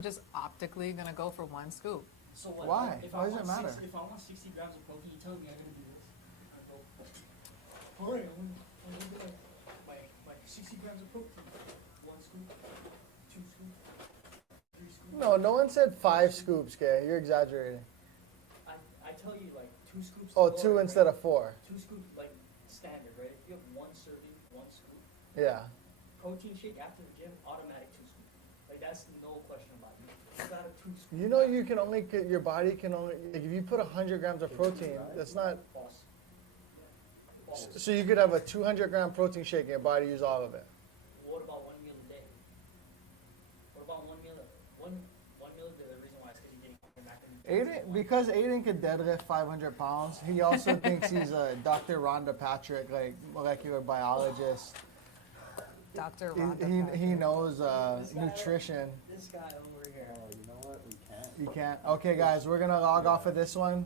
just optically gonna go for one scoop. So what? Why? If Why I does it want matter? if I want 60 grams of protein, you tell me I'm gonna do this. I go, all right, I'm gonna do like 60 grams of protein. One scoop, two scoops, three scoops. No one said 5 scoops, Gay. You're exaggerating. I tell you like 2 scoops. Oh, to go, 2 right? instead of 4. 2 scoops, like standard, right? If you have 1 serving, 1 scoop. Yeah. Protein shake after the gym, automatic 2 scoops. Like that's no question about it. You got a 2 scoop. You know you can only get, your body can only, like if you put 100 grams of protein, that's not, False. False. so you could have a 200-gram protein shake and your body use all of it. What about 1 meal a day? What about 1 meal? One meal a day. The reason why is because you're getting macronutrients. Because Aiden could deadlift 500 pounds, he also thinks he's a Dr. Ronda Patrick, like molecular biologist. Dr. He, Ronda he Patrick. knows nutrition. This guy over here. Oh, you know what? We can't. You can't. Okay, guys, we're gonna log off of this one.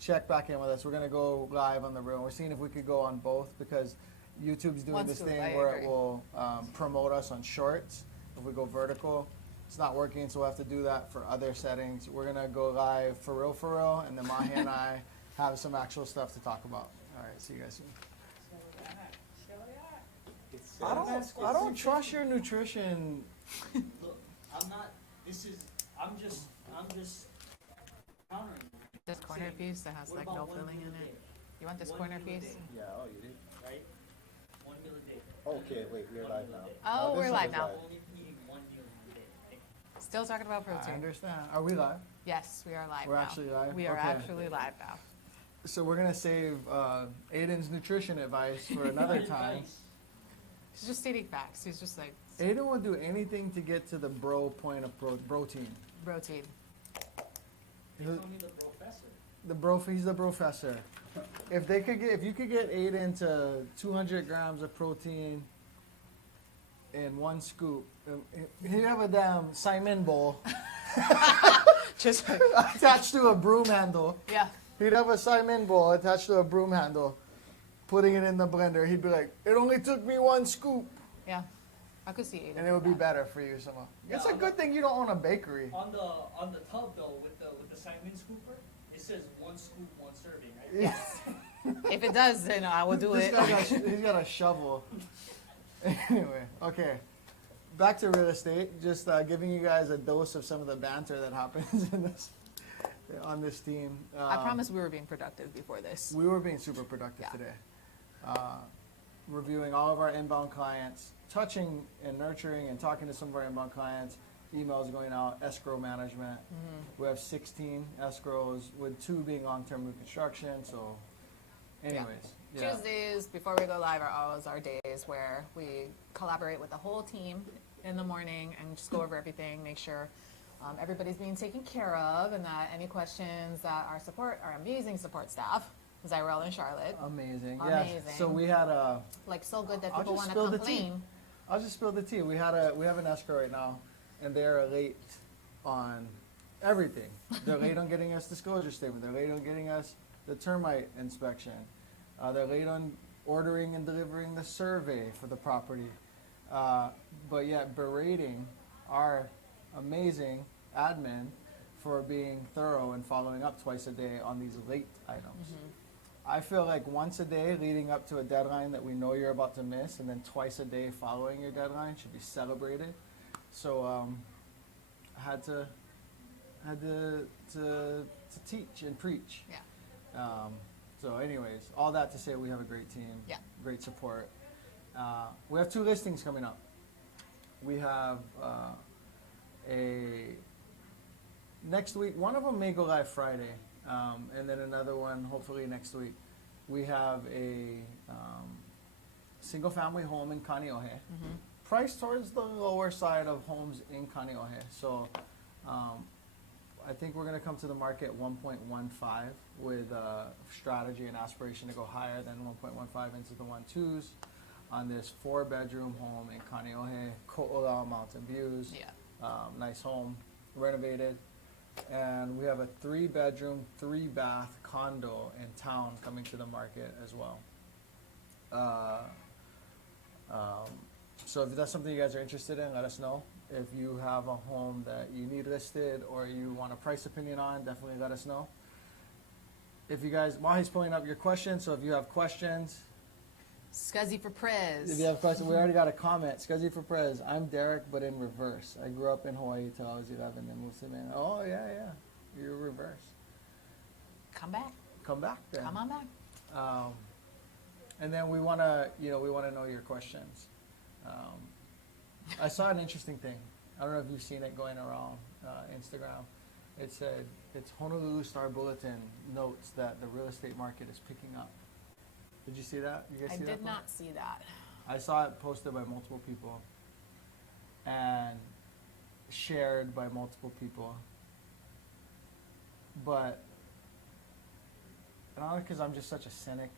Check back in with us. We're gonna go live on the room. We're seeing if we could go on both because YouTube's doing One this scoop, thing I where agree. it will promote us on shorts. If we go vertical, it's not working, so we'll have to do that for other settings. We're gonna go live for real, and then Mahi and I have some actual stuff to talk about. All right, see you guys soon. It's I don't trust your nutrition. Look, I'm not. I'm just countering. This corner piece that has What like about no 1 filling meal in a it. day? You want this 1 corner meal a piece? day, Yeah, oh, you did? right? 1 meal a day. Okay, wait, we're live now. Oh, this we're one live is now. Only eating 1 meal a day. Right? Still talking about I protein. understand. Are we live? Yes, we are live We're now. actually live? We are Okay. actually live now. So we're gonna save Aiden's nutrition advice for another time. He's just stating facts. He's just like Aiden will do anything to get to the bro point of protein. protein. They call me the professor. He's the professor. If you could get Aiden to 200 grams of protein in 1 scoop, he'd have a damn Simon bowl Just attached to a broom handle. yeah. He'd have a Simon bowl attached to a broom handle, putting it in the blender. He'd be like, "It only took me 1 scoop," Yeah. I could see Aiden. and it would be do that. better for you somehow. Yeah, It's a I'm good thing you don't own a bakery. On the tub though, with the Simon scooper, it says 1 scoop, 1 serving, right? Yes. If it does, then I will do This it. guy he's got a shovel. Anyway, okay. Back to real estate. Just giving you guys a dose of some of the banter that happens on this team. I promise we were being productive before this. We were being super productive Yeah. today. Reviewing all of our inbound clients, touching and nurturing and talking to some of our inbound clients, emails going out, escrow management. We have 16 escrows, with 2 being long-term reconstruction. So, anyways, yeah. Tuesdays before we go live are always our days where we collaborate with the whole team in the morning and just go over everything, make sure everybody's being taken care of, and that any questions that our amazing support staff, Zyrell and Charlotte, Amazing. Amazing. Yeah. So we had a. like so good that I'll people just want to spill the tea. complain. I'll just spill the tea. We have an escrow right now, and they're late on everything. They're late on getting us disclosure statement. They're late on getting us the termite inspection. They're late on ordering and delivering the survey for the property. But yet berating our amazing admin for being thorough and following up twice a day on these late items. I feel like once a day leading up to a deadline that we know you're about to miss, and then twice a day following your deadline should be celebrated. So I had to teach and preach. Yeah. So anyways, all that to say we have a great team, Yeah. great support. We have 2 listings coming up. We have next week, one of them may go live Friday, and then another one hopefully next week. We have a single family home in Kaneohe, priced towards the lower side of homes in Kaneohe. So I think we're going to come to the market 1.15 with strategy and aspiration to go higher than 1.15 into the 1.2s on this 4-bedroom home in Kaneohe, Ko'olau Mountain Views. Yeah. Nice home, renovated. And we have a 3-bedroom, 3-bath condo in town coming to the market as well. So if that's something you guys are interested in, let us know. If you have a home that you need listed or you want a price opinion on, definitely let us know. If you guys, while he's pulling up your questions, so if you have questions, Scuzzy for Prez. if you have questions, we already got a comment. Scuzzy for Prez. I'm Derek, but in reverse. I grew up in Hawaii till I was 11 and moved to Maine. Oh, yeah. You're reverse. Come back. Come back then. Come on back. And then we want to know your questions. I saw an interesting thing. I don't know if you've seen it going around Instagram. It said, it's Honolulu Star Bulletin notes that the real estate market is picking up. Did you see that? You guys I see that? did not see that. I saw it posted by multiple people and shared by multiple people. But, not because I'm just such a cynic,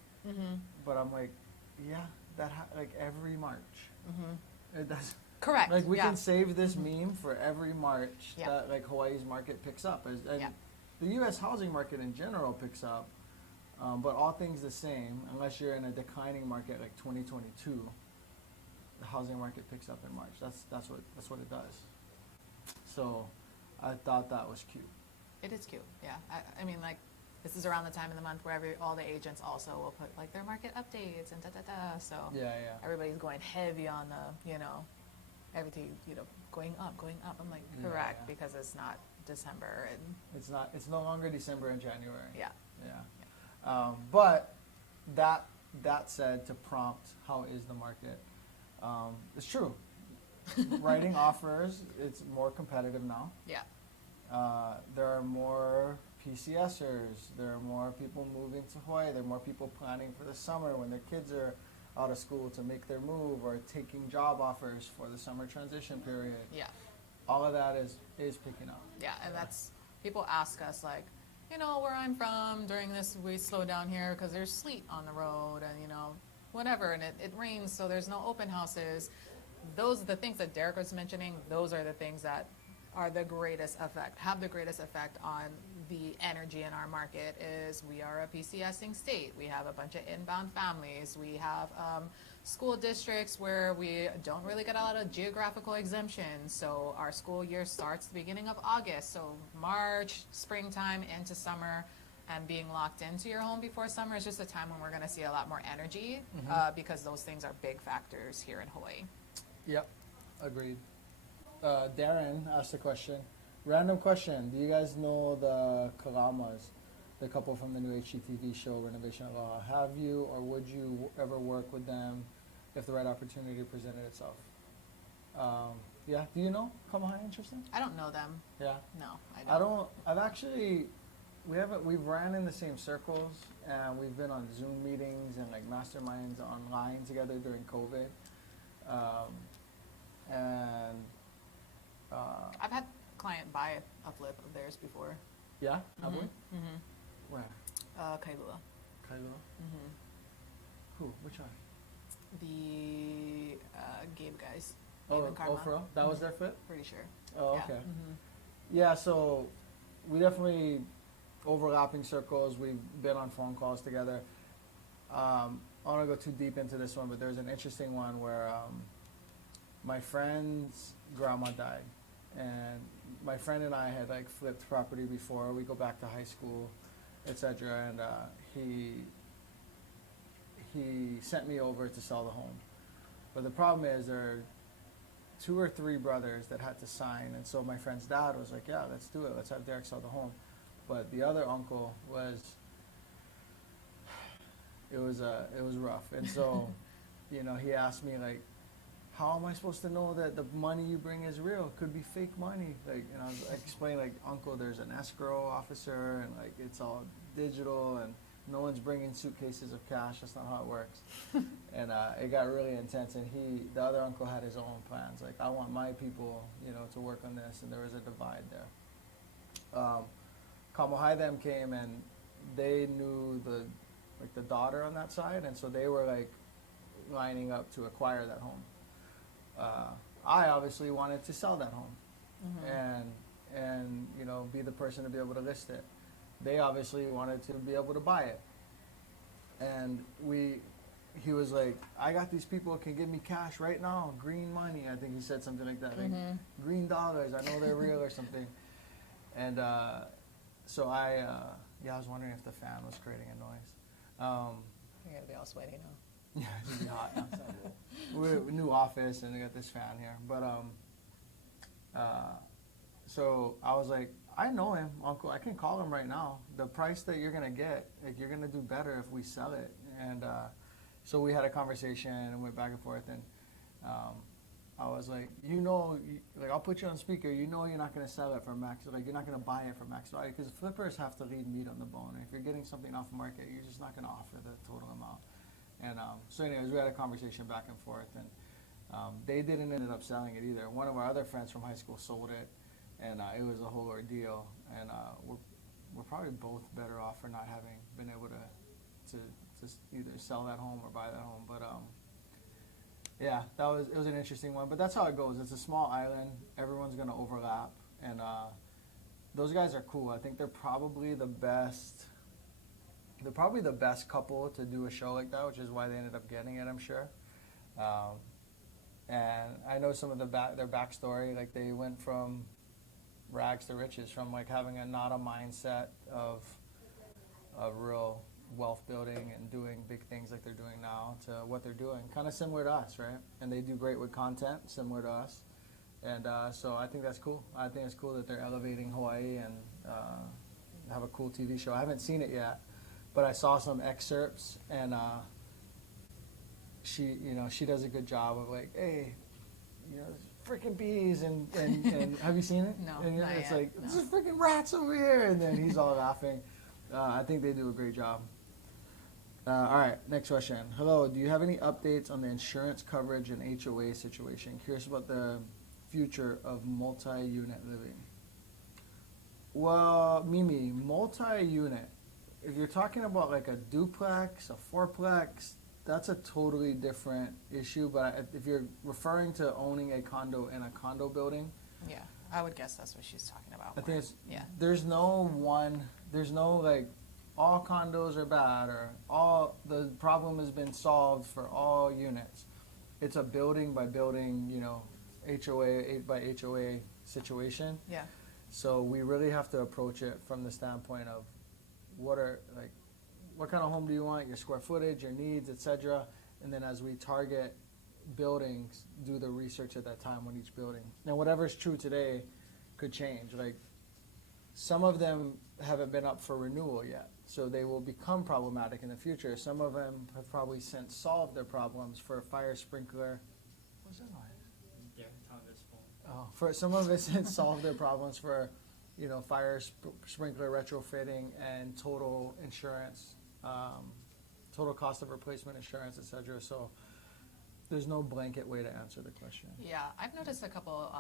but I'm like, yeah, like every March. It does. Correct. Like we can save this meme for every March Yeah. that like Hawaii's market picks up. And Yeah. the U.S. housing market in general picks up, but all things the same, unless you're in a declining market like 2022, the housing market picks up in March. That's what it does. So I thought that was cute. It is cute, yeah. I mean, like, this is around the time of the month where all the agents also will put, like, their market updates and da-da-da, so Yeah. everybody's going heavy on the, everything, going up. I'm like, Yeah, correct, yeah. because it's not December and, It's no longer December and January. yeah. But that said, to prompt how is the market, it's true. Writing offers, it's more competitive now. Yeah. There are more PCSers. There are more people moving to Hawaii. There are more people planning for the summer when their kids are out of school to make their move or taking job offers for the summer transition period. Yeah. All of that is picking up. Yeah, and that's, people ask us, like, where I'm from, during this, we slow down here because there's sleet on the road and, whatever, and it rains, so there's no open houses. Those are the things that Derek was mentioning. Those are the things that are the greatest effect, have the greatest effect on the energy in our market. Is we are a PCSing state. We have a bunch of inbound families. We have school districts where we don't really get a lot of geographical exemptions. So our school year starts the beginning of August. So March, springtime into summer, and being locked into your home before summer is just a time when we're going to see a lot more energy because those things are big factors here in Hawaii. Yep, agreed. Darren asked a question. Random question. Do you guys know the Kalamas, the couple from the new HGTV show, Renovation Law? Have you or would you ever work with them if the right opportunity presented itself? Yeah, do you know Kauai Interesting? I don't know them. Yeah. No, I don't. We've ran in the same circles and we've been on Zoom meetings and like masterminds online together during COVID. I've had a client buy a flip of theirs before. Yeah, have we? Mm-hmm. Where? Kailua. Kailua? Mm-hmm. Who? Which one? The Gabe guys. Gabe Oh, and Karma. for real? That was their flip? Pretty sure. Oh, Yeah. okay. Mm-hmm. Yeah, so we definitely overlapping circles. We've been on phone calls together. I don't want to go too deep into this one, but there's an interesting one where my friend's grandma died, and my friend and I had like flipped property before. We go back to high school, etc. And he sent me over to sell the home. But the problem is there are 2 or 3 brothers that had to sign, and so my friend's dad was like, "Yeah, let's do it. Let's have Derek sell the home." But the other uncle was, it was rough, and so, he asked me like, "How am I supposed to know that the money you bring is real? It could be fake money." Like, I explained like, "Uncle, there's an escrow officer, and like it's all digital, and no one's bringing suitcases of cash. That's not how it works." And it got really intense. And the other uncle had his own plans. Like, I want my people, to work on this, and there was a divide there. Kamohai them came, and they knew the daughter on that side, and so they were like lining up to acquire that home. I obviously wanted to sell that home, and be the person to be able to list it. They obviously wanted to be able to buy it, and he was like, I got these people who can give me cash right now, green money. I think he said something like that, like green dollars. I know they're real or something. And so I was wondering if the fan was creating a noise. You're gonna be all sweaty now. Yeah, it'd be hot now. We're a new office and we got this fan here. But so I was like, I know him, Uncle. I can call him right now. The price that you're gonna get, like you're gonna do better if we sell it. And so we had a conversation and went back and forth. And I was like, like I'll put you on speaker. You know, you're not gonna sell it for max. Like you're not gonna buy it for max value because flippers have to leave meat on the bone. And if you're getting something off the market, you're just not gonna offer the total amount. And so anyways, we had a conversation back and forth, and they didn't end up selling it either. One of our other friends from high school sold it, and it was a whole ordeal. And we're probably both better off for not having been able to either sell that home or buy that home. But yeah, it was an interesting one. But that's how it goes. It's a small island. Everyone's gonna overlap, and those guys are cool. I think they're probably the best. They're probably the best couple to do a show like that, which is why they ended up getting it, I'm sure. And I know some of their backstory. Like they went from rags to riches, from like having not a mindset of real wealth building and doing big things like they're doing now to what they're doing. Kind of similar to us, right? And they do great with content, similar to us. And so I think that's cool. I think it's cool that they're elevating Hawaii and have a cool TV show. I haven't seen it yet, but I saw some excerpts, and she does a good job of like, hey, freaking bees, and have you seen it? No, and not it's yet, like, no. there's freaking rats over here, and then he's all laughing. I think they do a great job. All right, next question. Hello, do you have any updates on the insurance coverage and HOA situation? Curious about the future of multi-unit living. Well, Mimi, multi-unit, if you're talking about like a duplex, a fourplex, that's a totally different issue. But if you're referring to owning a condo in a condo building, Yeah, I would guess that's what she's talking about. I think more. it's, Yeah. there's no like all condos are bad or all the problem has been solved for all units. It's a building by building, HOA by HOA situation. Yeah. So we really have to approach it from the standpoint of what kind of home do you want, your square footage, your needs, etc. And then as we target buildings, do the research at that time on each building. Now, whatever's true today could change. Like some of them haven't been up for renewal yet, so they will become problematic in the future. Some of them have probably since solved their problems for fire sprinkler. What's that noise? Yeah, Tonga's phone. Oh, for some of it since solved their problems for, fire sprinkler retrofitting and total insurance, total cost of replacement insurance, etc. So there's no blanket way to answer the question. Yeah, I've noticed a couple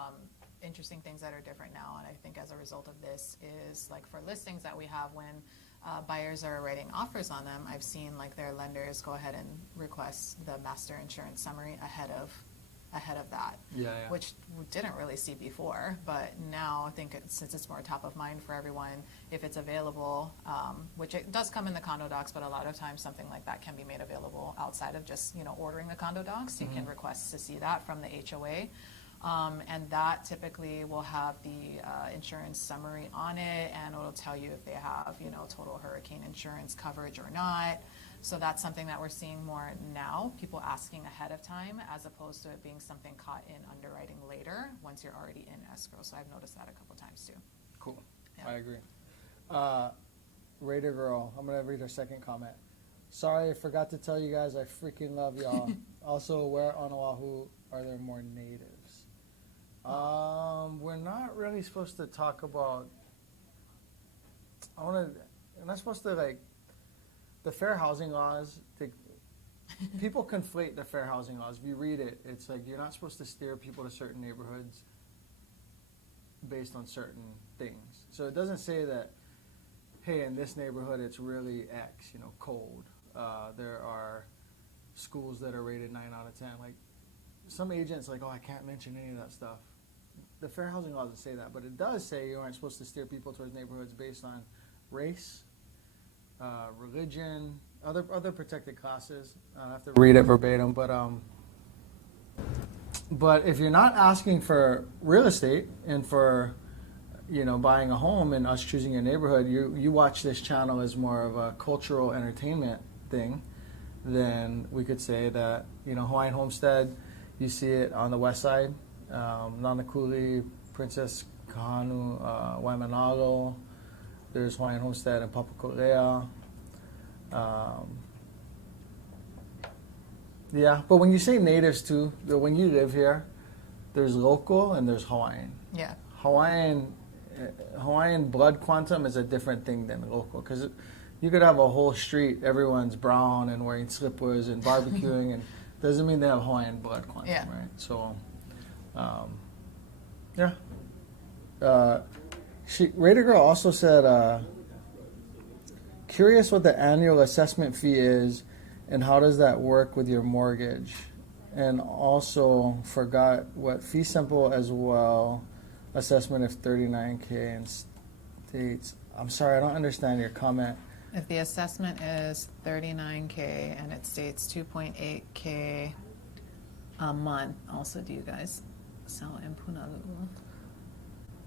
interesting things that are different now, and I think as a result of this is like for listings that we have when buyers are writing offers on them, I've seen like their lenders go ahead and request the master insurance summary ahead of that, Yeah. which we didn't really see before, but now I think since it's more top of mind for everyone, if it's available, which it does come in the condo docs, but a lot of times something like that can be made available outside of just ordering the condo docs. You can request to see that from the HOA. And that typically will have the insurance summary on it, and it'll tell you if they have, total hurricane insurance coverage or not. So that's something that we're seeing more now, people asking ahead of time, as opposed to it being something caught in underwriting later once you're already in escrow. So I've noticed that a couple times too. Cool. Yeah. I agree. Raider Girl, I'm going to read her second comment. Sorry, I forgot to tell you guys I freaking love y'all. Also, where on Oahu are there more natives? We're not really supposed to talk about. We're not supposed to the fair housing laws. People conflate the fair housing laws. If you read it, it's like you're not supposed to steer people to certain neighborhoods based on certain things. So it doesn't say that, hey, in this neighborhood it's really X, cold. There are schools that are rated 9 out of 10. Like some agents, oh, I can't mention any of that stuff. The fair housing law doesn't say that, but it does say you aren't supposed to steer people towards neighborhoods based on race, religion, other protected classes. I don't have to read it verbatim, but if you're not asking for real estate and for buying a home and us choosing your neighborhood, you watch this channel as more of a cultural entertainment thing, then we could say that Hawaiian Homestead, you see it on the west side, Nanakuli, Princess Kahanu, Waimanalo. There's Hawaiian Homestead in Papakolea. Yeah, but when you say natives too, when you live here, there's local and there's Hawaiian. Yeah. Hawaiian blood quantum is a different thing than local, because you could have a whole street, everyone's brown and wearing slippers and barbecuing, and doesn't mean they have Hawaiian blood quantum, Yeah. right? So, yeah. Raider Girl also said, curious what the annual assessment fee is and how does that work with your mortgage? And also forgot what fee simple as well, assessment of $39K in states. I'm sorry, I don't understand your comment. If the assessment is $39K and it states $2.8K a month, also do you guys sell in Punalu'u?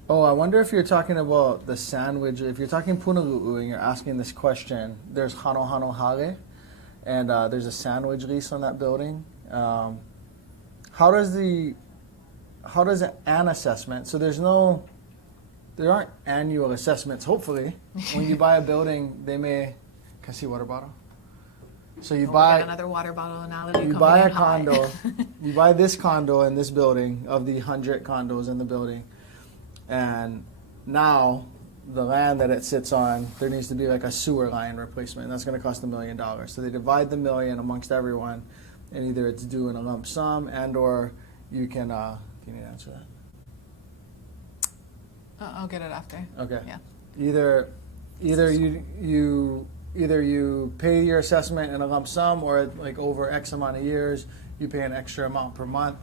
Oh, I wonder if you're talking about the sandwich. If you're talking Punalu'u and you're asking this question, there's Hano Hano Hale, and there's a sandwich lease on that building. How does an assessment? So there aren't annual assessments. Hopefully, when you buy a building, they may. Can I see water bottle? So you We buy got another water bottle analogy. you coming buy a in hot. condo. You buy this condo in this building of the 100 condos in the building, and now the land that it sits on, there needs to be like a sewer line replacement, and that's going to cost $1 million. So they divide the million amongst everyone, and either it's due in a lump sum, and or you can. Can you answer that? I'll get it after. Okay. Yeah. Either you pay your assessment in a lump sum, or like over X amount of years, you pay an extra amount per month.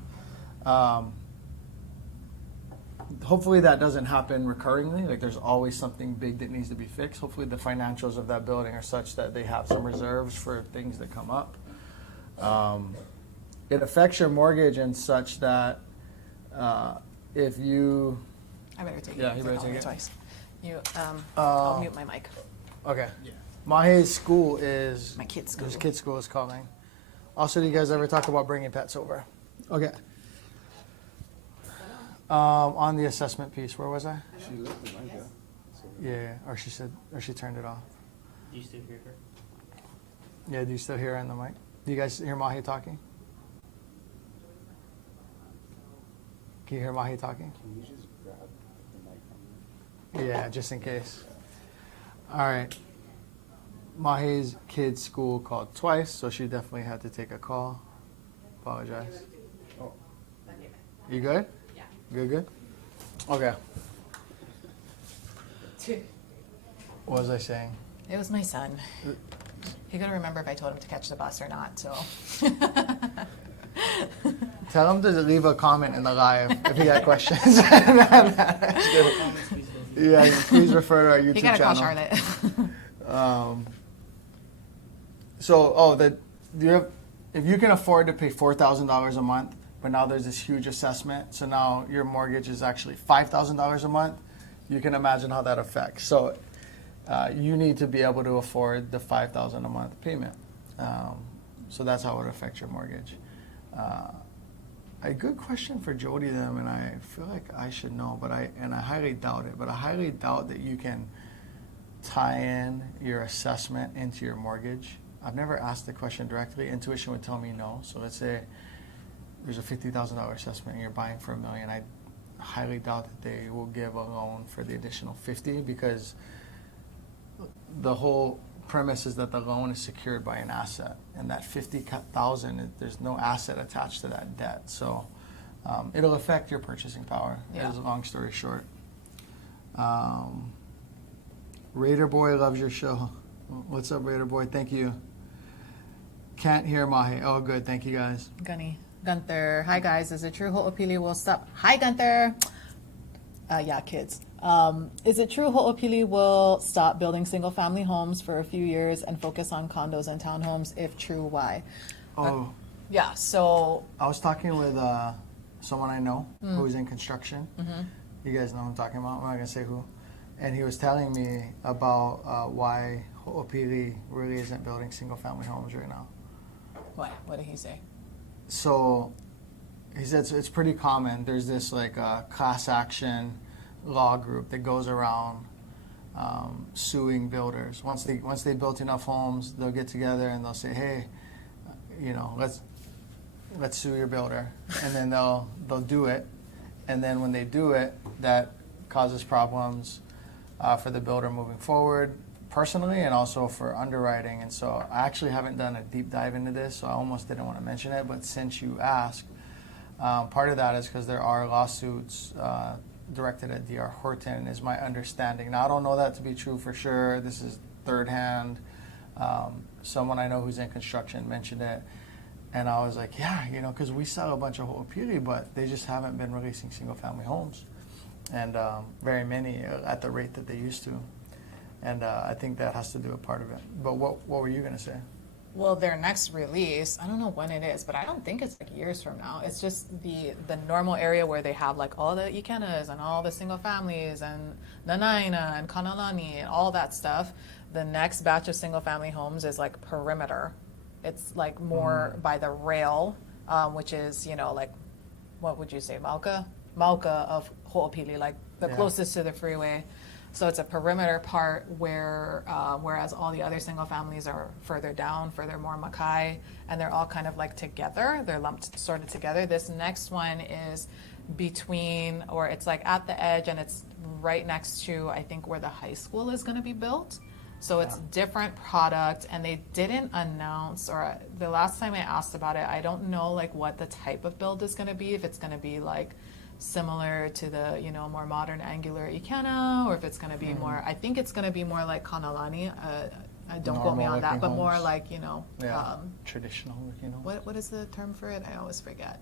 Hopefully that doesn't happen recurringly. Like there's always something big that needs to be fixed. Hopefully the financials of that building are such that they have some reserves for things that come up. It affects your mortgage in such that if you... I better take it. Yeah, you because I better called take me it. Twice. I'll mute my mic. Okay. Mahe's school is... My kid's school. His kid's school is calling. Also, do you guys ever talk about bringing pets over? Okay. On the assessment piece, where was I? She left the mic out. So Yeah, or she turned it off. Do you still hear her? Yeah, do you still hear her on the mic? Do you guys hear Mahi talking? Can you hear Mahi talking? can you just grab the mic from me? Yeah, just in case. All right. Mahi's kid's school called twice, so she definitely had to take a call. Apologize. Oh. You good? Yeah. Good? Okay. What was I saying? It was my son. He couldn't remember if I told him to catch the bus or not, so. Tell him to leave a comment in the live if he got questions. Comments, please, don't you? Yeah, please refer to our YouTube He gotta channel. call Charlotte. If you can afford to pay $4,000 a month, but now there's this huge assessment, so now your mortgage is actually $5,000 a month, you can imagine how that affects. So you need to be able to afford the $5,000 a month payment. So that's how it would affect your mortgage. A good question for Jody them, and I feel like I should know, but I highly doubt it. But I highly doubt that you can tie in your assessment into your mortgage. I've never asked the question directly. Intuition would tell me no. So let's say there's a $50,000 assessment and you're buying for $1 million. I highly doubt that they will give a loan for the additional 50, because the whole premise is that the loan is secured by an asset, and that 50,000, there's no asset attached to that debt. So it'll affect your purchasing power. Yeah. Is a long story short. Raider Boy loves your show. What's up, Raider Boy? Thank you. Can't hear Mahi. Oh, good. Thank you, guys. Gunther. Hi, guys. Is it true Ho'opili will stop? Hi, Gunther. Yeah, kids. Is it true Ho'opili will stop building single-family homes for a few years and focus on condos and townhomes? If true, why? Oh, Yeah, so I was talking with someone I know who's in construction. You guys know who I'm talking about. I'm not gonna say who. And he was telling me about why Ho'opili really isn't building single-family homes right now. what did he say? So he said it's pretty common. There's this like class action law group that goes around suing builders. Once they built enough homes, they'll get together and they'll say, hey, let's sue your builder, and then they'll do it, and then when they do it, that causes problems for the builder moving forward personally and also for underwriting. And so I actually haven't done a deep dive into this, so I almost didn't want to mention it, but since you asked, part of that is because there are lawsuits directed at D.R. Horton, is my understanding. Now, I don't know that to be true for sure. This is third hand. Someone I know who's in construction mentioned it, and I was like, yeah, because we sell a bunch of Ho'opili, but they just haven't been releasing single-family homes, and very many at the rate that they used to. And I think that has to do a part of it. But what were you going to say? Well, their next release, I don't know when it is, but I don't think it's like years from now. It's just the normal area where they have like all the ikenas and all the single families and Nanaina and Kanalani and all that stuff. The next batch of single family homes is like perimeter. It's like more by the rail, which is, like, what would you say, Mauka of Ho'opili, like the closest to the freeway. So it's a perimeter part where, whereas all the other single families are further down, further more Makai, and they're all kind of like together. They're lumped sort of together. This next one is between, or it's like at the edge, and it's right next to, I think, where the high school is going to be built. So it's different product, and they didn't announce, or the last time I asked about it, I don't know like what the type of build is going to be, if it's going to be like similar to the, more modern angular Ikana, or if it's going to be more, I think it's going to be more like Kanalani. Don't quote me on that, but more like, traditional, What is the term for it? I always forget.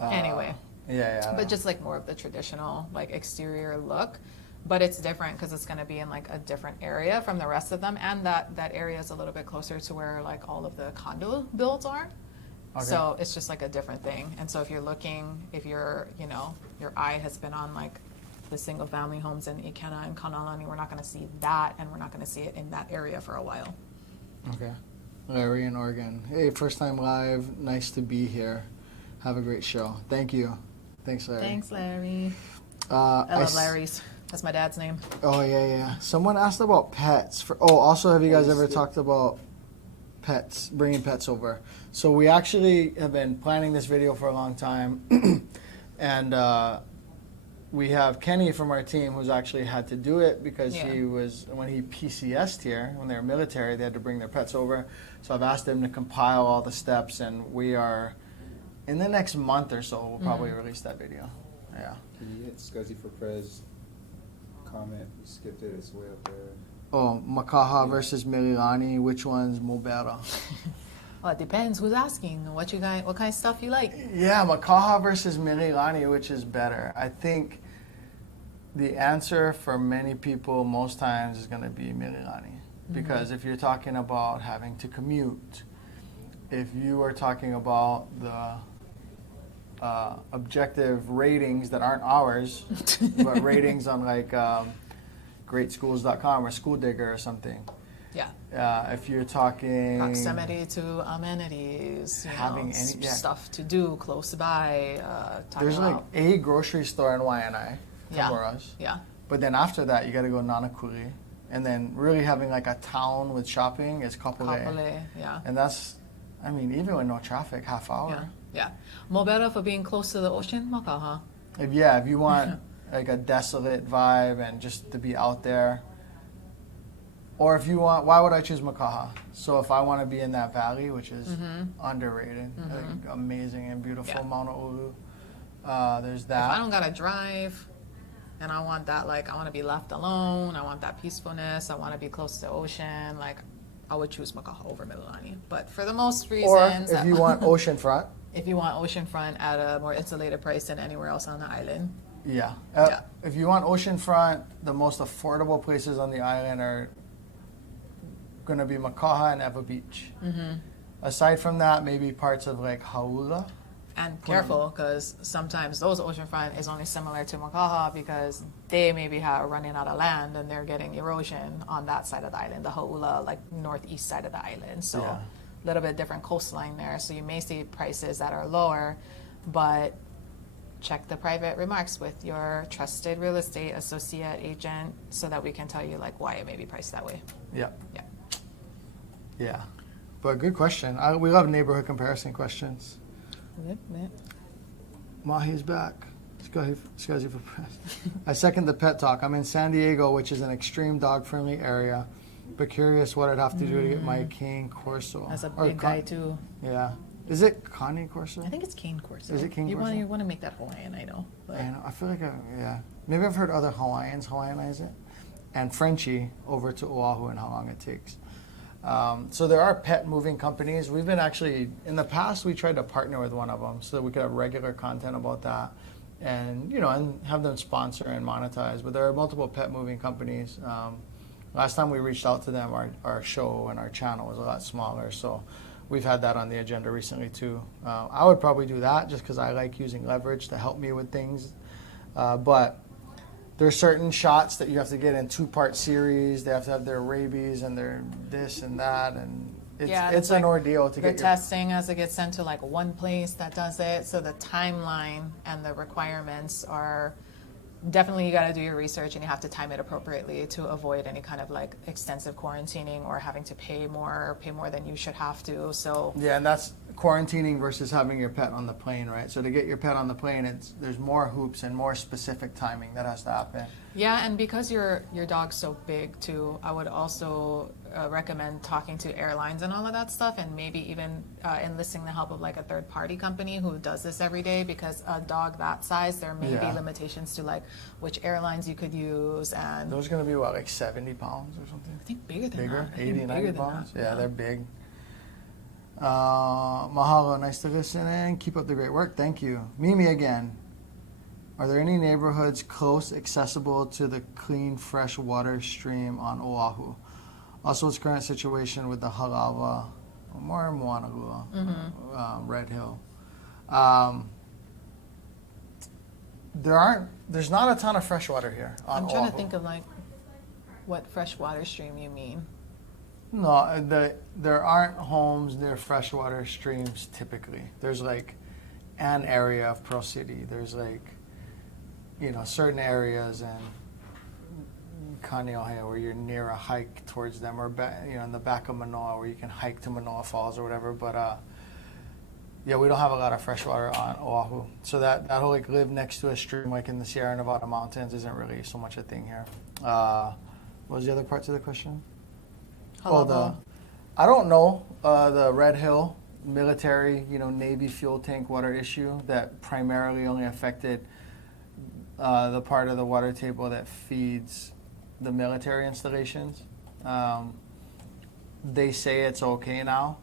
Anyway. Yeah. But just like more of the traditional like exterior look. But it's different because it's going to be in like a different area from the rest of them, and that area is a little bit closer to where like all of the condo builds are. Okay. So it's just like a different thing. And so if you're your eye has been on like the single family homes in Ikena and Kanalani, we're not going to see that, and we're not going to see it in that area for a while. Okay. Larry in Oregon. Hey, first time live. Nice to be here. Have a great show. Thank you. Thanks, Larry. Thanks, Larry. I love Larry's. That's my dad's name. Oh, yeah. Someone asked about pets. Also, have you guys ever talked about pets, bringing pets over? So we actually have been planning this video for a long time. And we have Kenny from our team who's actually had to do it because when he PCS'd here, when they were military, they had to bring their pets over. So I've asked him to compile all the steps, and we are, in the next month or so, we'll probably release that video. Yeah. Can you hit Scuzzy for Prez comment? You skipped it, it's way up there. Oh, Makaha versus Mililani, which one's more better? Well, it depends who's asking. What kind of stuff you like? Yeah, Makaha versus Mililani, which is better? I think the answer for many people most times is going to be Mililani. Because if you're talking about having to commute, if you are talking about the objective ratings that aren't ours, but ratings on like greatschools.com or School Digger or something. Yeah. If you're talking proximity to amenities, having stuff to do close by. There's like a grocery store in Waianae for us. Yeah. But then after that, you got to go Nanakuli, and then really having like a town with shopping is Kapolei. Yeah. And that's, even with no traffic, half hour. Yeah. More better for being close to the ocean, Makaha. If you want like a desolate vibe and just to be out there. Or if you want, why would I choose Makaha? So if I want to be in that valley, which is underrated, like amazing and beautiful, Mauna Ulu, there's that. If I don't got to drive and I want that, like, I want to be left alone, I want that peacefulness, I want to be close to the ocean, like, I would choose Makaha over Mililani. But for the most reasons... Or if you want oceanfront. If you want oceanfront at a more insulated price than anywhere else on the island. Yeah. Yeah. If you want oceanfront, the most affordable places on the island are going to be Makaha and Eva Beach. Mm-hmm. Aside from that, maybe parts of like Haula. And careful, because sometimes those oceanfront is only similar to Makaha because they maybe are running out of land and they're getting erosion on that side of the island, the Hauula, like northeast side of the island. So Yeah. a little bit different coastline there. So you may see prices that are lower, but check the private remarks with your trusted real estate associate agent so that we can tell you like why it may be priced that way. Yeah. Yeah. Yeah. But good question. We love neighborhood comparison questions. Mahi's back. Scuzzy for press. I second the pet talk. I'm in San Diego, which is an extreme dog-friendly area, but curious what I'd have to do to get my cane corso. That's a Or big guy too. Yeah. Is it cane corso? I think it's cane corso. Is it cane you corso? You want to make that Hawaiian, I know. But I know. I feel like, yeah. Maybe I've heard other Hawaiians Hawaiianize it. And Frenchie over to Oahu and how long it takes. So there are pet moving companies. We've been actually, in the past, we tried to partner with one of them so that we could have regular content about that and, and have them sponsor and monetize. But there are multiple pet moving companies. Last time we reached out to them, our show and our channel was a lot smaller. So we've had that on the agenda recently too. I would probably do that just because I like using leverage to help me with things. But there's certain shots that you have to get in 2-part series. They have to have their rabies and their this and that, and it's an ordeal to the get testing has to get sent to like one place that does it. So the timeline and the requirements are definitely, you got to do your research and you have to time it appropriately to avoid any kind of like extensive quarantining or having to pay more than you should have to. So Yeah, and that's quarantining versus having your pet on the plane, right? So to get your pet on the plane, there's more hoops and more specific timing that has to happen. yeah, and because your dog's so big too, I would also recommend talking to airlines and all of that stuff, and maybe even enlisting the help of like a third party company who does this every day, because a dog that size, there may Yeah. be limitations to like which airlines you could use, and Those are going to be what, like 70 pounds or something? I think bigger than Bigger? that. I think 80, bigger 90 than pounds? that. Yeah, they're big. Mahalo, nice to listen in. Keep up the great work. Thank you. Mimi again. Are there any neighborhoods close, accessible to the clean, fresh water stream on Oahu? Also, its current situation with the Halawa, more Moanalua, Red Hill. There's not a ton of fresh water here on I'm trying Oahu. to think of like what freshwater stream you mean. No, there aren't homes near freshwater streams typically. There's like an area of Pearl City. There's like, certain areas in Kaneohe where you're near a hike towards them, or in the back of Manoa where you can hike to Manoa Falls or whatever. But yeah, we don't have a lot of freshwater on Oahu. So that whole like live next to a stream like in the Sierra Nevada mountains isn't really so much a thing here. What was the other parts of the question? Halawa. I don't know, the Red Hill military, Navy fuel tank water issue that primarily only affected the part of the water table that feeds the military installations. They say it's okay now.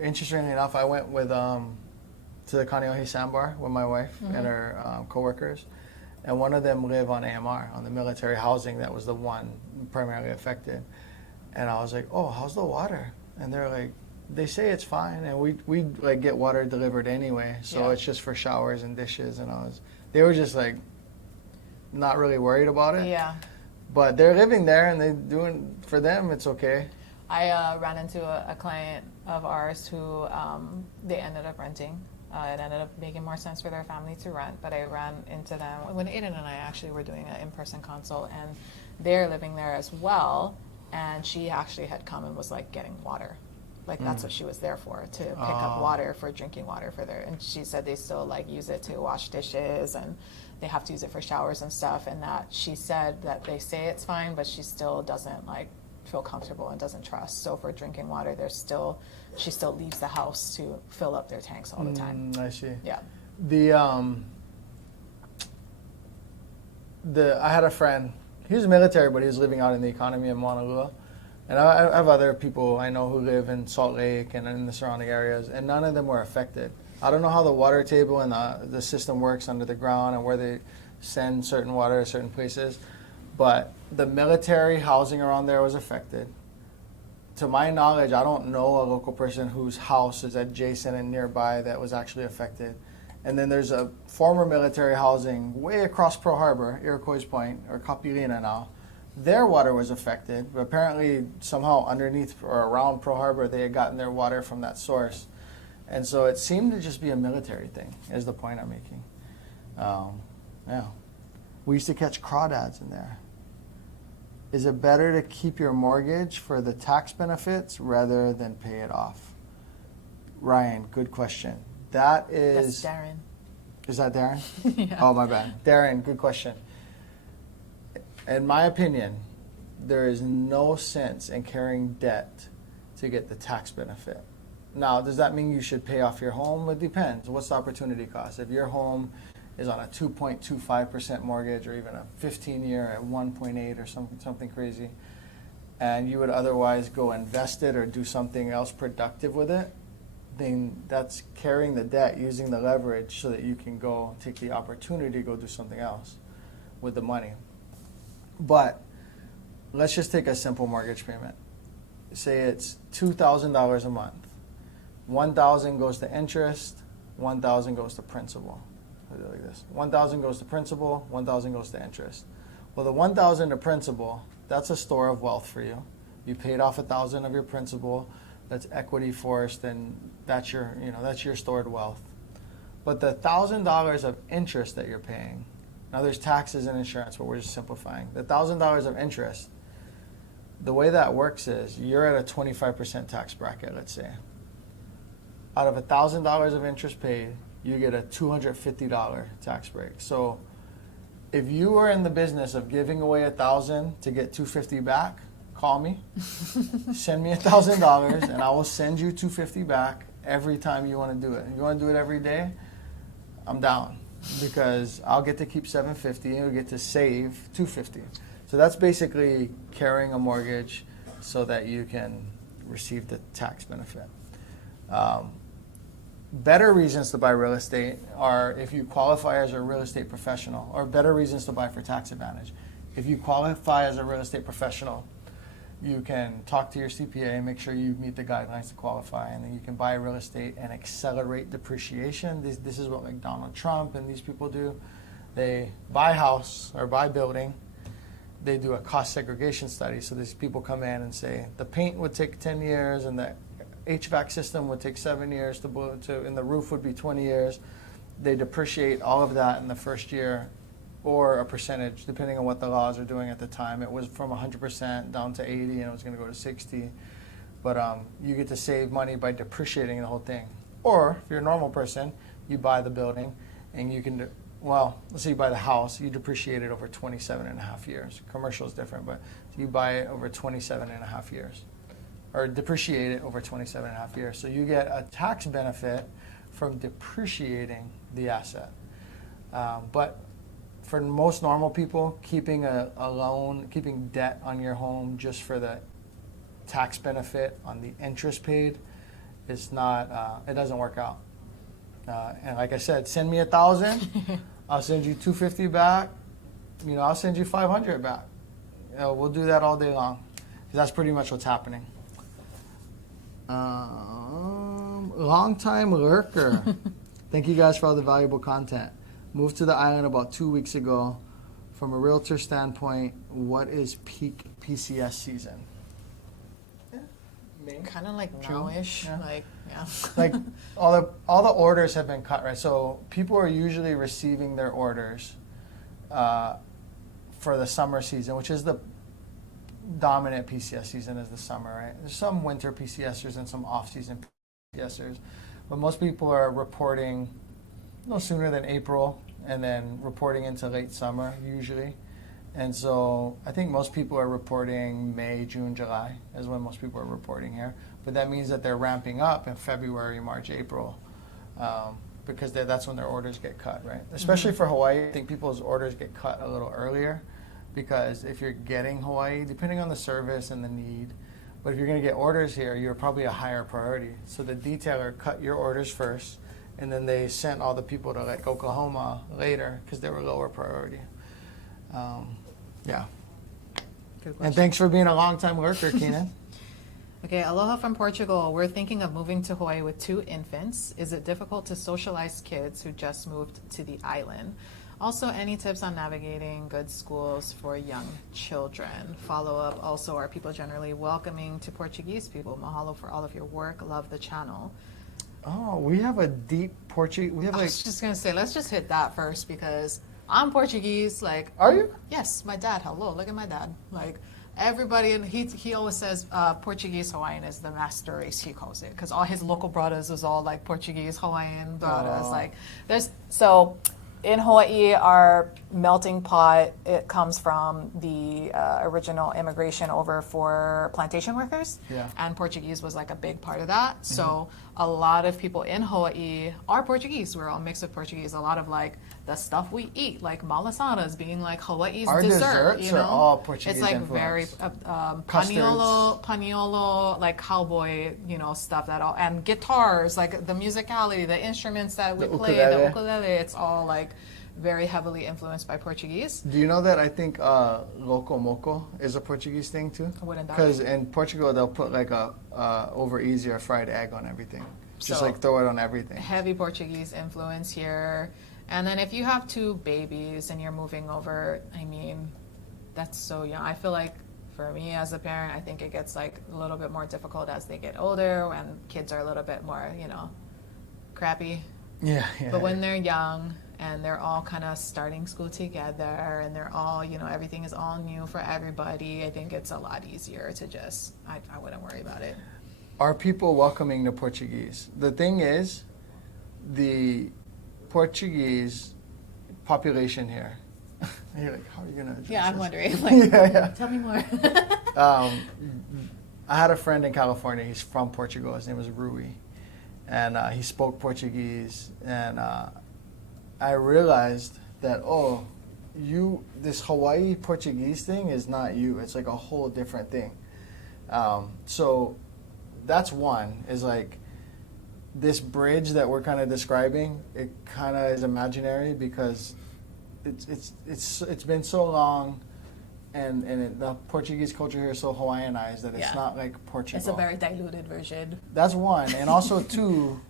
Interestingly enough, I went with to the Kaneohe Sandbar with my wife and her coworkers, and one of them live on AMR, on the military housing that was the one primarily affected. And I was like, "Oh, how's the water?" And they're like, "They say it's fine, and we like get water delivered anyway, so Yeah. it's just for showers and dishes." And they were just like, not really worried about it. Yeah. But they're living there, and for them, it's okay. I ran into a client of ours who they ended up renting. It ended up making more sense for their family to rent, but I ran into them when Aiden and I actually were doing an in-person consult, and they're living there as well. And she actually had come and was like getting water. Like that's what she was there for, to pick up water for drinking water for their, and she said they still like use it to wash dishes and they have to use it for showers and stuff, and that she said that they say it's fine, but she still doesn't like feel comfortable and doesn't trust. So for drinking water, she still leaves the house to fill up their tanks all the time. I see. Yeah. I had a friend. He was military, but he was living out in the economy in Mauna. And I have other people I know who live in Salt Lake and in the surrounding areas, and none of them were affected. I don't know how the water table and the system works under the ground and where they send certain water to certain places, but the military housing around there was affected. To my knowledge, I don't know a local person whose house is adjacent and nearby that was actually affected. And then there's a former military housing way across Pearl Harbor, Iroquois Point, or Kapilina now. Their water was affected, but apparently somehow underneath or around Pearl Harbor, they had gotten their water from that source. And so it seemed to just be a military thing, is the point I'm making. Yeah. We used to catch crawdads in there. Is it better to keep your mortgage for the tax benefits rather than pay it off? Ryan, good question. That is... That's Darren. Is that Darren? Yeah. Oh, my bad. Darren, good question. In my opinion, there is no sense in carrying debt to get the tax benefit. Now, does that mean you should pay off your home? It depends. What's the opportunity cost? If your home is on a 2.25% mortgage or even a 15-year at 1.8 or something crazy, and you would otherwise go invest it or do something else productive with it, then that's carrying the debt, using the leverage so that you can go take the opportunity to go do something else with the money. But let's just take a simple mortgage payment. Say it's $2,000 a month. $1,000 goes to interest, $1,000 goes to principal. I'll do it like this. $1,000 goes to principal, $1,000 goes to interest. Well, the $1,000 to principal, that's a store of wealth for you. You paid off $1,000 of your principal. That's equity forced, and that's your stored wealth. But the $1,000 of interest that you're paying, now there's taxes and insurance, but we're just simplifying. The $1,000 of interest, the way that works is you're at a 25% tax bracket, let's say. Out of $1,000 of interest paid, you get a $250 tax break. So if you were in the business of giving away $1,000 to get $250 back, call me, send me $1,000, and I will send you $250 back every time you want to do it. If you want to do it every day, I'm down, because I'll get to keep $750 and you'll get to save $250. So that's basically carrying a mortgage so that you can receive the tax benefit. Better reasons to buy real estate are if you qualify as a real estate professional, or better reasons to buy for tax advantage. If you qualify as a real estate professional, you can talk to your CPA, make sure you meet the guidelines to qualify, and then you can buy real estate and accelerate depreciation. This is what like Donald Trump and these people do. They buy a house or buy a building. They do a cost segregation study. So these people come in and say the paint would take 10 years and the HVAC system would take 7 years and the roof would be 20 years. They depreciate all of that in the first year, or a percentage, depending on what the laws are doing at the time. It was from 100% down to 80, and it was going to go to 60. But you get to save money by depreciating the whole thing. Or if you're a normal person, you buy the building, and you can, let's say you buy the house, you depreciate it over 27 and a half years. Commercial is different, but you buy it over 27 and a half years, or depreciate it over 27 and a half years. So you get a tax benefit from depreciating the asset. But for most normal people, keeping a loan, keeping debt on your home just for the tax benefit on the interest paid is not, it doesn't work out. And like I said, send me $1,000, I'll send you $250 back, I'll send you $500 back. We'll do that all day long, because that's pretty much what's happening. Long-time lurker. Thank you guys for all the valuable content. Moved to the island about 2 weeks ago. From a realtor standpoint, what is peak PCS season? Kind of like True. now-ish. Yeah. Like all the orders have been cut, right? So people are usually receiving their orders for the summer season, which is the dominant PCS season is the summer, right? There's some winter PCSers and some off-season PCSers, but most people are reporting no sooner than April, and then reporting into late summer usually. And so I think most people are reporting May, June, July is when most people are reporting here. But that means that they're ramping up in February, March, April, because that's when their orders get cut, right? Especially for Hawaii, I think people's orders get cut a little earlier, because if you're getting Hawaii, depending on the service and the need, but if you're going to get orders here, you're probably a higher priority. So the detailer cut your orders first, and then they sent all the people to like Oklahoma later because they were lower priority. Yeah. Good And question. thanks for being a long-time lurker, Keenan. Okay, aloha from Portugal. We're thinking of moving to Hawaii with 2 infants. Is it difficult to socialize kids who just moved to the island? Also, any tips on navigating good schools for young children? Follow up. Also, are people generally welcoming to Portuguese people? Mahalo for all of your work. Love the channel. Oh, we have a deep Portuguese. We have I like. was just gonna say, let's just hit that first because I'm Portuguese. Like, Are you? yes, my dad. Hello, look at my dad. Like, everybody, and he always says Portuguese Hawaiian is the master race. He calls it because all his local brothers was all like Portuguese Hawaiian brothers. Aw. Like, there's so. In Hawaii, our melting pot, it comes from the original immigration over for plantation workers. Yeah. And Portuguese was like a big part of that. So a lot of people in Hawaii are Portuguese. We're all mixed with Portuguese. A lot of like the stuff we eat, like malasadas being like Hawaii's Our dessert. desserts You know? are all Portuguese It's like influence. very Custards. paniolo, like cowboy, stuff that all, and guitars, like the musicality, the instruments that we The play, the ukulele. ukulele, it's all like very heavily influenced by Portuguese. Do you know that I think loco moco is a Portuguese thing too? Wouldn't that Because be? in Portugal they'll put like a over easy or fried egg on everything. Just So- like throw it on everything. Heavy Portuguese influence here. And then if you have 2 babies and you're moving over, I mean, that's so young. I feel like for me as a parent, I think it gets like a little bit more difficult as they get older and kids are a little bit more, crappy. Yeah, yeah. But when they're young and they're all kind of starting school together and they're all, everything is all new for everybody, I think it's a lot easier to just, I wouldn't worry about it. Are people welcoming the Portuguese? The thing is, the Portuguese population here. You're like, how are you gonna address Yeah, I'm this? wondering. Like, Yeah. tell me more. I had a friend in California. He's from Portugal. His name was Rui, and he spoke Portuguese. And I realized that this Hawaii Portuguese thing is not you. It's like a whole different thing. So that's one. Is like this bridge that we're kind of describing. It kind of is imaginary because it's been so long. And the Portuguese culture here is so Hawaiianized that it's Yeah. not like Portugal. It's a very diluted version. That's one, and also two.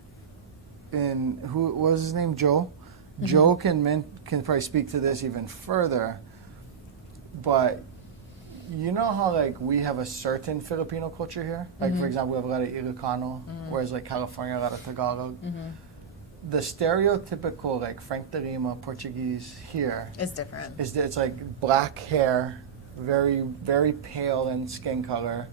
What was his name? Joe. Mm-hmm. Joe can probably speak to this even further. But you know how like we have a certain Filipino culture here. Like Mm-hmm. for example, we have a lot of Ilocano, whereas like California a lot of Tagalog. Mm-hmm. The stereotypical like Frank de Lima Portuguese here It's different. is that it's like black hair, very very pale in skin color,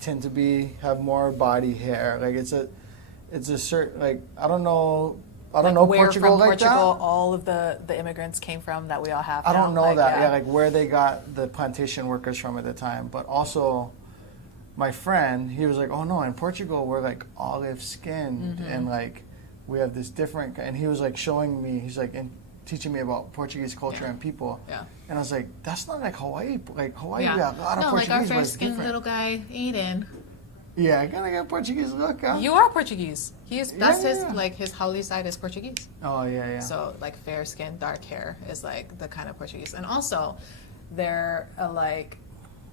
tend to have more body hair. Like it's a certain like I don't know Where Portugal from like Portugal that. all of the immigrants came from that we all have I now. don't know Like, that. Yeah, like where they got the plantation workers from at the time, but also. My friend, he was like, "Oh no, in Portugal we're like olive skinned and like we have this different." And he was like showing me, he's like teaching me about Portuguese culture and people. Yeah. And I was like, "That's not like Hawaii. Like Hawaii, Yeah. we have a lot of No, Portuguese, like our but fair it's skinned different." little guy, Aiden. Yeah, I kind of got Portuguese look. Huh? You are Portuguese. That's Yeah, his yeah. like his haole side is Portuguese. Oh yeah, yeah. So like fair skin, dark hair is like the kind of Portuguese. And also they're like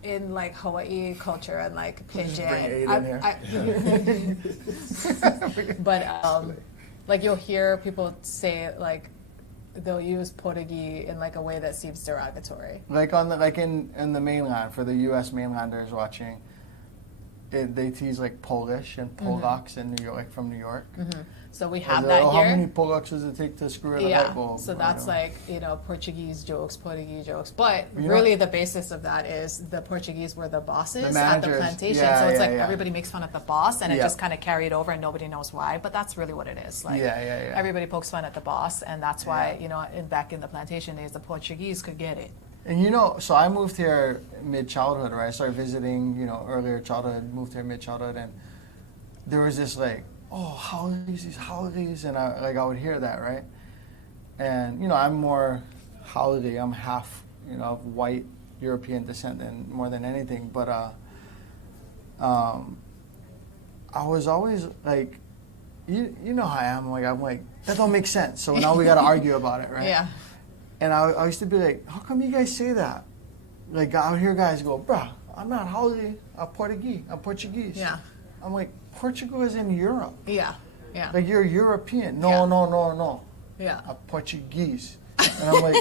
in like Hawaii culture and like Just pidgin. bring Aiden here. But like you'll hear people say like they'll use Portuguese in like a way that seems derogatory. Like in the mainland for the U.S. mainlanders watching, they tease like Polish and Polacks in New York, like from New York. So we Is have it, that "Oh, here. How many Polacks does it take to screw in a Yeah, light bulb?" so Or, that's you know. like, Portuguese jokes. But You know- really the basis of that is the Portuguese were the bosses at the managers. plantation. Yeah, so it's yeah, like yeah. everybody makes fun of the boss and it Yeah. just kind of carried over and nobody knows why. But that's really what it is. Like Yeah. everybody pokes fun at the boss and that's why, back in the plantation days, the Portuguese could get it. And so I moved here mid-childhood, right? I started visiting, earlier childhood, moved here mid-childhood, and there was this like, oh, these holidays, and I would hear that, right? And, I'm more holiday, I'm half, of white European descent more than anything, but I was always like, you know how I am. I'm like, that don't make sense. So now we got to argue about it, right? Yeah. And I used to be like, how come you guys say that? Like out here, guys go, bruh, I'm not Hausa, I'm Portuguese. Yeah. I'm like, Portugal is in Europe. Yeah. Yeah. Like you're European. No, Yeah. no. Yeah. I'm Portuguese. And I'm like,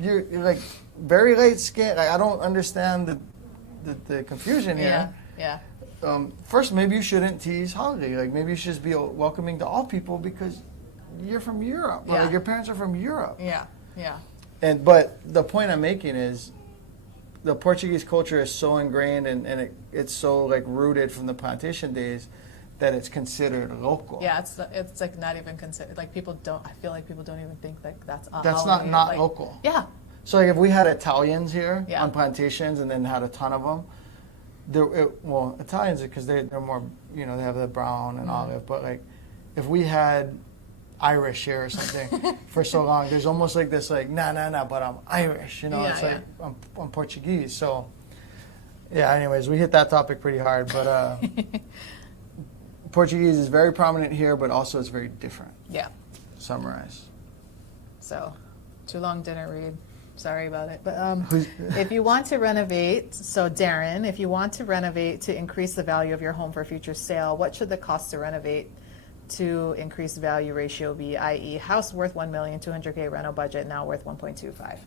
you're like very light skin. Like, I don't understand the confusion here. Yeah. First, maybe you shouldn't tease holiday. Like maybe you should just be welcoming to all people because you're from Europe. Or, Yeah. like your parents are from Europe. Yeah. Yeah. But the point I'm making is the Portuguese culture is so ingrained and it's so like rooted from the plantation days that it's considered local. Yeah, it's like not even considered. Like I feel like people don't even think like that's a That's holiday. not Like, local. Yeah. So like if we had Italians here Yeah. on plantations and then had a ton of them, Italians because they're more, they have the brown and olive. But like if we had Irish here or something for so long, there's almost like this like nah, but I'm Irish. Yeah, it's like I'm Portuguese. So yeah. Anyways, we hit that topic pretty hard, but Portuguese is very prominent here, but also it's very different. Yeah. Summarize. So, too long didn't read. Sorry about it. But if you want to renovate, so Darren, if you want to renovate to increase the value of your home for future sale, what should the cost to renovate to increase value ratio be, i.e. house worth $1 million, $200K rental budget now worth 1.25?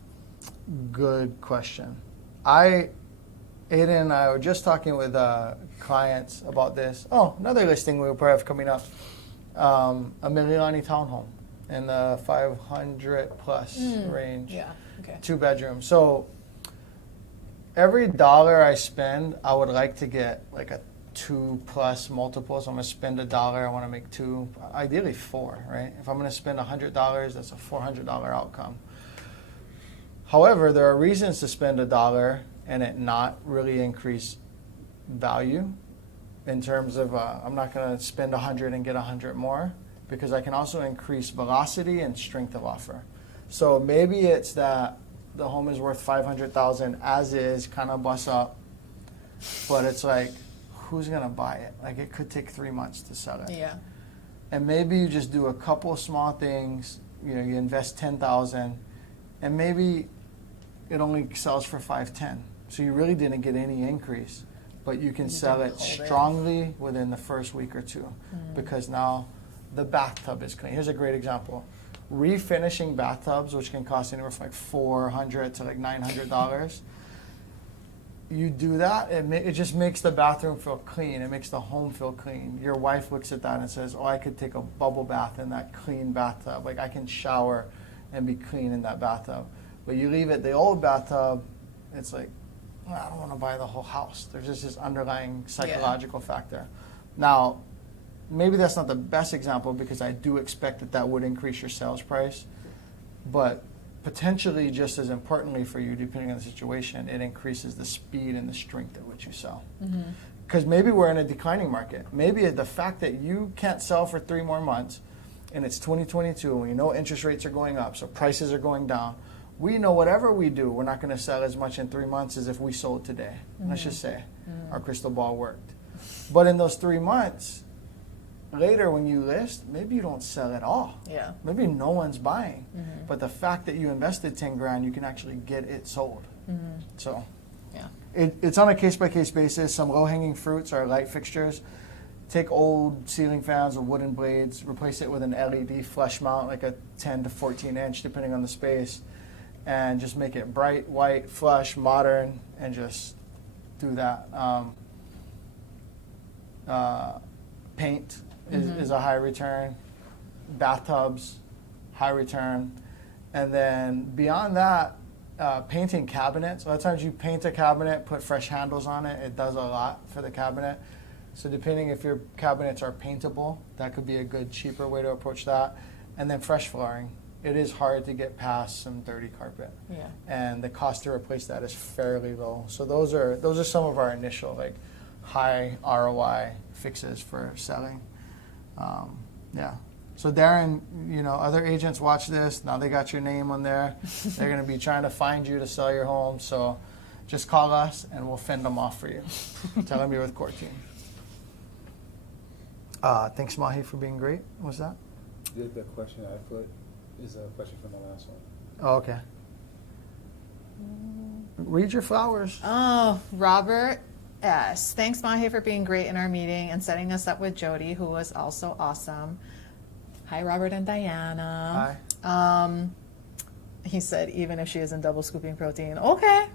Good question. Aiden and I were just talking with clients about this. Oh, another listing we will probably have coming up. A Mililani townhome in the 500 plus range. Yeah, okay. 2 bedrooms. So every dollar I spend, I would like to get like a 2 plus multiple. So I'm going to spend $1, I want to make 2, ideally 4, right? If I'm going to spend $100, that's a $400 outcome. However, there are reasons to spend $1 and it not really increase value in terms of I'm not going to spend 100 and get 100 more, because I can also increase velocity and strength of offer. So maybe it's that the home is worth $500,000 as is, kind of bust up, but it's like, who's going to buy it? Like it could take 3 months to sell it. Yeah. And maybe you just do a couple small things, you invest $10,000 and maybe it only sells for $510,000. So you really didn't get any increase, but you can sell it strongly within the first week or two because now the bathtub is clean. Here's a great example. Refinishing bathtubs, which can cost anywhere from like $400 to like $900. You do that, it just makes the bathroom feel clean. It makes the home feel clean. Your wife looks at that and says, oh, I could take a bubble bath in that clean bathtub. Like I can shower and be clean in that bathtub. But you leave it the old bathtub, it's like, I don't want to buy the whole house. There's just this underlying psychological factor. Now, maybe that's not the best example because I do expect that would increase your sales price. But potentially just as importantly for you, depending on the situation, it increases the speed and the strength at which you sell. Because maybe we're in a declining market. Maybe the fact that you can't sell for 3 more months and it's 2022 and we know interest rates are going up, so prices are going down. We know whatever we do, we're not going to sell as much in 3 months as if we sold today. Let's just say our crystal ball worked. But in those 3 months, later when you list, maybe you don't sell at all. Yeah. Maybe no one's buying. But the fact that you invested 10 grand, you can actually get it sold. So Yeah. it's on a case-by-case basis. Some low-hanging fruits are light fixtures. Take old ceiling fans or wooden blades, replace it with an LED flush mount, like a 10 to 14 inch, depending on the space, and just make it bright, white, flush, modern, and just do that. Paint is a high return. Bathtubs, high return. And then beyond that, painting cabinets. A lot of times you paint a cabinet, put fresh handles on it. It does a lot for the cabinet. So depending if your cabinets are paintable, that could be a good, cheaper way to approach that. And then fresh flooring. It is hard to get past some dirty carpet. Yeah. And the cost to replace that is fairly low. So those are some of our initial like high ROI fixes for selling. Yeah. So Darren, other agents watch this. Now they got your name on there. They're going to be trying to find you to sell your home. So just call us and we'll fend them off for you. Tell them you're with Core Team. Thanks, Mahi, for being great. What's that? The question I put is a question from the last one. Oh, okay. Read your flowers. Oh, Robert S. Thanks, Mahi, for being great in our meeting and setting us up with Jody, who was also awesome. Hi, Robert and Diana. Hi. He said, even if she isn't double scooping protein. Okay.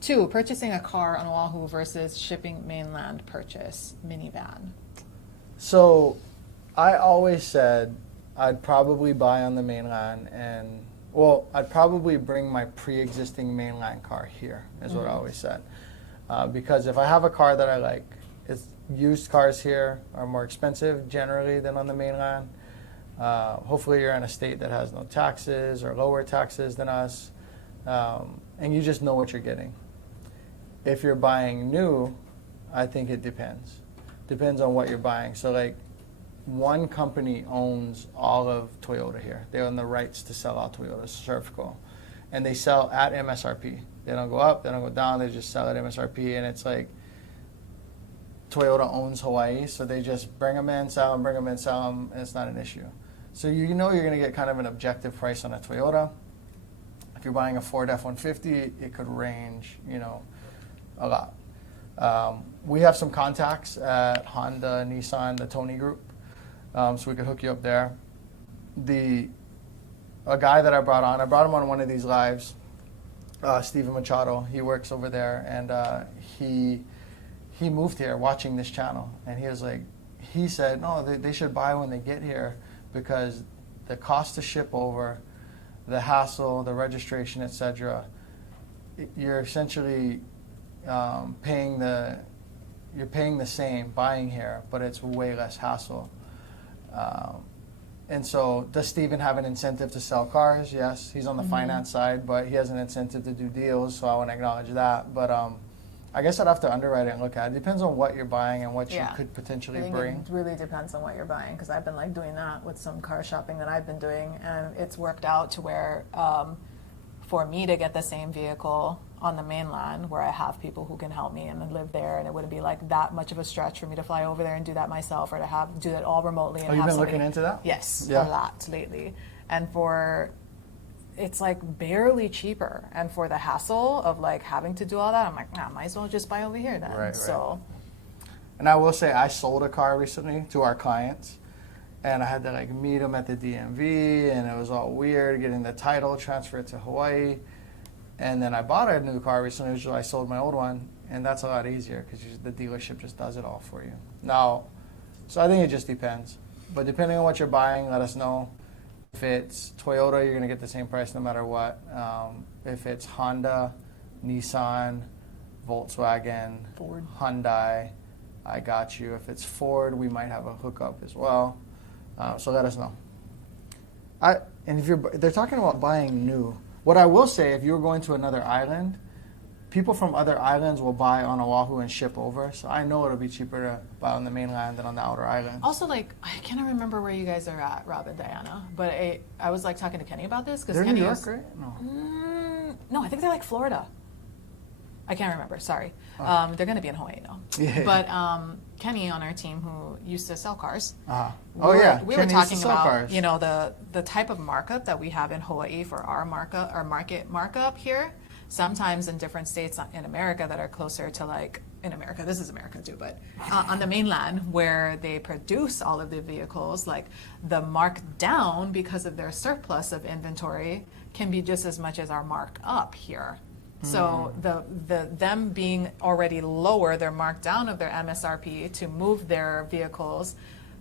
2, purchasing a car on Oahu versus shipping mainland purchase, minivan. So I always said I'd probably buy on the mainland I'd probably bring my pre-existing mainland car here, is what I always said. Because if I have a car that I like, used cars here are more expensive generally than on the mainland. Hopefully you're in a state that has no taxes or lower taxes than us, and you just know what you're getting. If you're buying new, I think it depends. Depends on what you're buying. So like, one company owns all of Toyota here. They own the rights to sell all Toyota, Servco. And they sell at MSRP. They don't go up, they don't go down, they just sell at MSRP. And it's like, Toyota owns Hawaii, so they just bring them in, sell them, bring them in, sell them, and it's not an issue. So you know you're going to get kind of an objective price on a Toyota. If you're buying a Ford F-150, it could range, a lot. We have some contacts at Honda, Nissan, the Tony Group, so we could hook you up there. A guy that I brought him on one of these lives, Steven Machado. He works over there, and he moved here watching this channel, and he said, no, they should buy when they get here because the cost to ship over, the hassle, the registration, etc. You're essentially paying the same buying here, but it's way less hassle. And so, does Steven have an incentive to sell cars? Yes, he's on the finance side, but he has an incentive to do deals, so I want to acknowledge that. But I guess I'd have to underwrite it and look at it. It depends on what you're buying and what you could potentially I think bring. it really depends on what you're buying, because I've been doing that with some car shopping that I've been doing, and it's worked out to where for me to get the same vehicle on the mainland, where I have people who can help me and live there, and it wouldn't be that much of a stretch for me to fly over there and do that myself, or to do it all remotely. And You've been somebody, looking into that? Yes, Yeah. a lot lately, and it's barely cheaper, and for the hassle of having to do all that, I'm nah, might as well just buy over here then. Right. So, And I will say, I sold a car recently to our clients, and I had to meet them at the DMV, and it was all weird getting the title transferred to Hawaii. And then I bought a new car recently, which I sold my old one, and that's a lot easier because the dealership just does it all for you. Now, so I think it just depends. But depending on what you're buying, let us know. If it's Toyota, you're going to get the same price no matter what. If it's Honda, Nissan, Volkswagen, Ford. Hyundai, I got you. If it's Ford, we might have a hookup as well. So let us know. And if they're talking about buying new. What I will say, if you're going to another island, people from other islands will buy on Oahu and ship over. So I know it'll be cheaper to buy on the mainland than on the outer islands. also, I cannot remember where you guys are at, Rob and Diana, but I was talking to Kenny about this, because They're in Kenny New York, is, right? No. no, I think they're Florida. I can't remember. Sorry. Oh. They're going to be in Hawaii now. Yeah. But Kenny on our team, who used to sell cars. Oh yeah, We Kenny were used to talking sell about cars. the type of markup that we have in Hawaii for our market markup here. Sometimes in different states in America that are closer to in America, this is America too, but on the mainland where they produce all of the vehicles, the markdown because of their surplus of inventory can be just as much as our markup here. So them being already lower, their markdown of their MSRP to move their vehicles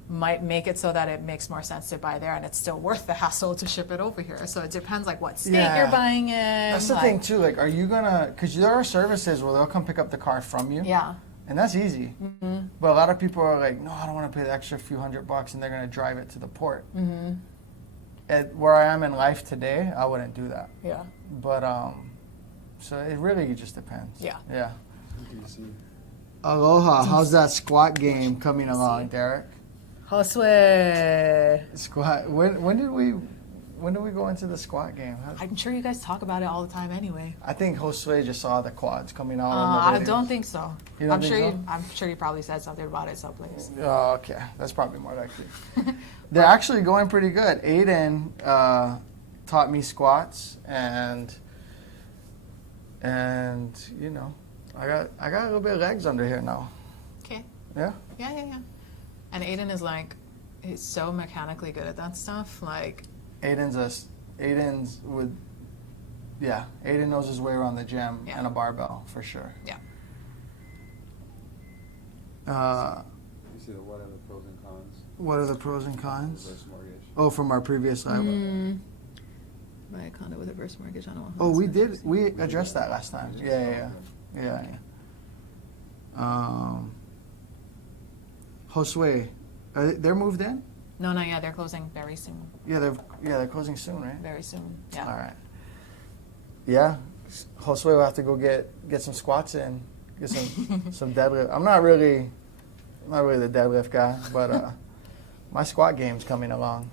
might make it so that it makes more sense to buy there, and it's still worth the hassle to ship it over here. So it depends what state you're buying in. That's the thing too. Are you gonna? Because there are services where they'll come pick up the car from you. Yeah. And that's easy. Mm-hmm. But a lot of people are like, no, I don't want to pay the extra few $100, and they're gonna drive it to the port. Mm-hmm. At where I am in life today, I wouldn't do that. Yeah. But so it really just depends. Yeah. Yeah. DC. Aloha. How's that squat game coming along, Derek? Josue. Squat. When did we when do we go into the squat game? I'm sure you guys talk about it all the time anyway. I think Josue just saw the quads coming out. On the I don't think so. You don't think so? I'm sure you probably said something about it someplace. Oh, okay. That's probably more likely. They're actually going pretty good. Aiden taught me squats, and you know, I got a little bit of legs under here now. Okay. Yeah. Yeah. And Aiden is like, he's so mechanically good at that stuff. Like, Aiden knows his way around the gym Yeah. and a barbell for sure. yeah. You see what are the pros and cons? What are the pros and cons? Reverse mortgage. Oh, from our previous live. Buy a condo with a reverse mortgage on Oahu. Oh, we did. We addressed that last time. Yeah. Josue, they're moved in. No, not yet. They're closing very soon. Yeah, they're closing soon, right? Very soon. Yeah. All right. Yeah, Josue will have to go get some squats in, get some deadlift. I'm not really the deadlift guy, but my squat game's coming along.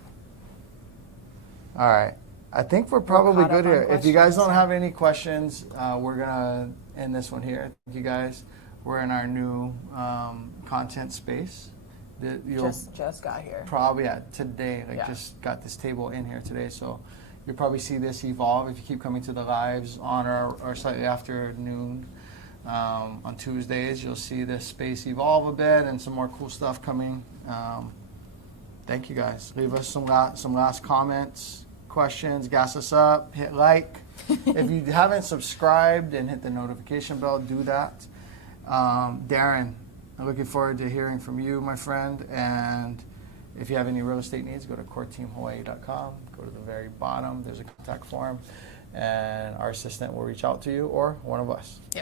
All right. I think we're probably caught up good on here. If you guys questions. don't have any questions, we're gonna end this one here. Thank you guys. We're in our new content space. You'll Just got here. probably today, Yeah. just got this table in here today, so you'll probably see this evolve if you keep coming to the lives on or slightly after noon on Tuesdays. You'll see this space evolve a bit and some more cool stuff coming. Thank you guys. Leave us some last comments, questions, gas us up, hit like. If you haven't subscribed and hit the notification bell, do that. Darren, I'm looking forward to hearing from you, my friend. And if you have any real estate needs, go to coreteamhawaii.com. Go to the very bottom. There's a contact form, and our assistant will reach out to you or one of us. Yep.